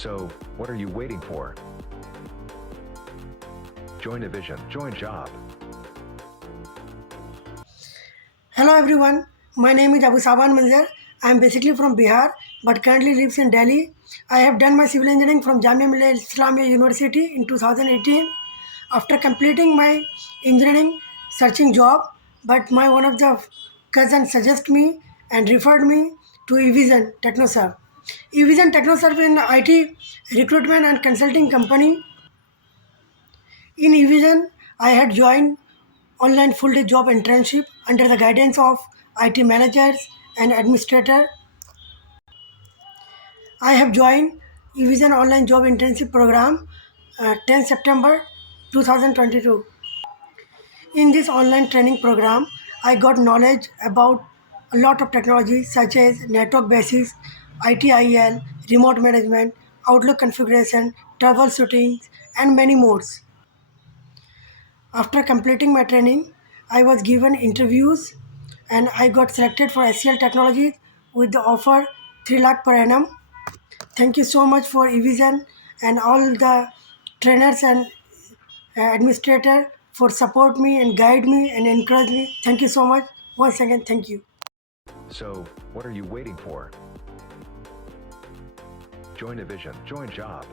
So, what are you waiting for? Join Evision, join job. Hello everyone, my name is Shaban. I am basically from Bihar but currently lives in Delhi. I have done my civil engineering from Jamia Millia Islamia University in 2018. After completing my engineering, searching job, but my one of the cousins suggested me and referred me to Evision TechnoServe. Evision TechnoServe is an IT recruitment and consulting company. In Evision, I had joined online full-day job internship under the guidance of IT managers and administrator. I have joined Evision online job internship program 10 September 2022. In this online training program, I got knowledge about a lot of technology such as network basis, ITIL, remote management, Outlook configuration, troubleshooting, and many more. After completing my training, I was given interviews and I got selected for HCL Technologies with the offer 3 lakh per annum. Thank you so much for Evision and all the trainers and administrator for support me and guide me and encourage me. Thank you so much. Once again, thank you. So, what are you waiting for? Join Evision, join job.